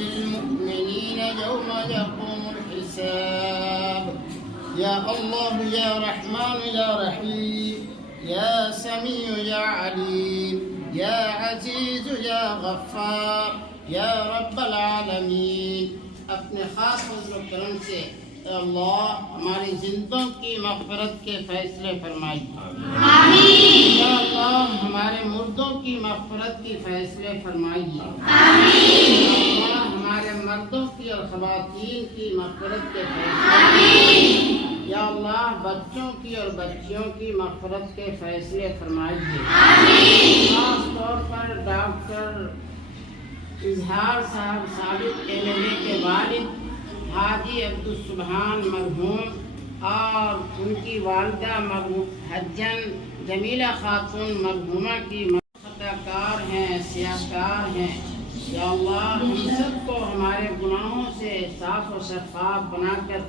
للمؤمنين يوم يقوم الحساب. يا الله يا رحمن يا رحيم يا سميع يا عليم يا عزيز يا غفار یا رب العالمین، اپنے خاص فضل و کرم سے اے اللہ ہماری زندوں کی مغفرت کے فیصلے فرمائیے. آمین. یا اللہ ہمارے مردوں کی مغفرت کے فیصلے فرمائیے. آمین. یا اللہ ہمارے مردوں کی اور خواتین کی مغفرت کے فیصلے. آمین. یا اللہ بچوں کی اور بچیوں کی مغفرت کے فیصلے فرمائیے. آمین. خاص طور پر ڈاکٹر اظہار صاحب ثابت MLA کے والد حاجی عبدالسبحان مرحوم اور ان کی والدہ مرحوم حجن جمیلہ خاتون مرحومہ کی خطا کار ہیں، سیاہ کار ہیں. یا اللہ ہم سب کو ہمارے گناہوں سے صاف و شفاف بنا کر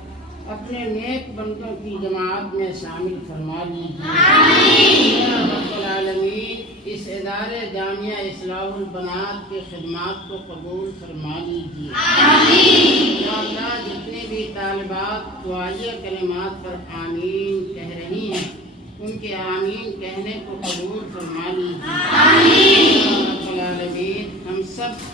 اپنے نیک بندوں کی جماعت میں شامل فرما لیجیے. یا رب العالمین اس ادارے جامعہ اصلاح البنات کی خدمات کو قبول فرما لیجیے. یا اللہ جتنے بھی طالبات دعائیہ کلمات پر آمین کہہ رہی ہیں ان کے آمین کہنے کو قبول فرما لیجیے. یا رب العالمین ہم سب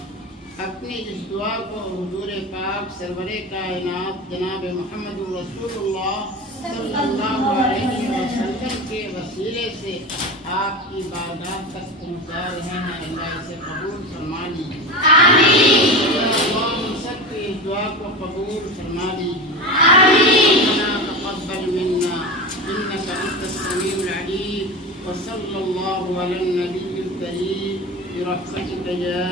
اپنی اس دعا کو حضور پاک سرور کائنات جناب محمد رسول اللہ صلی اللہ علیہ وسلم کے وسیلے سے آپ کی بارگاہ تک پہنچا رہے ہیں. اللہ اسے قبول فرما لیجیے. اللہ ہم سب کی اس دعا کو قبول فرما لیجیے. ربنا تقبل منا انك انت السميع العليم وصلى الله على النبي الكريم برحمتك يا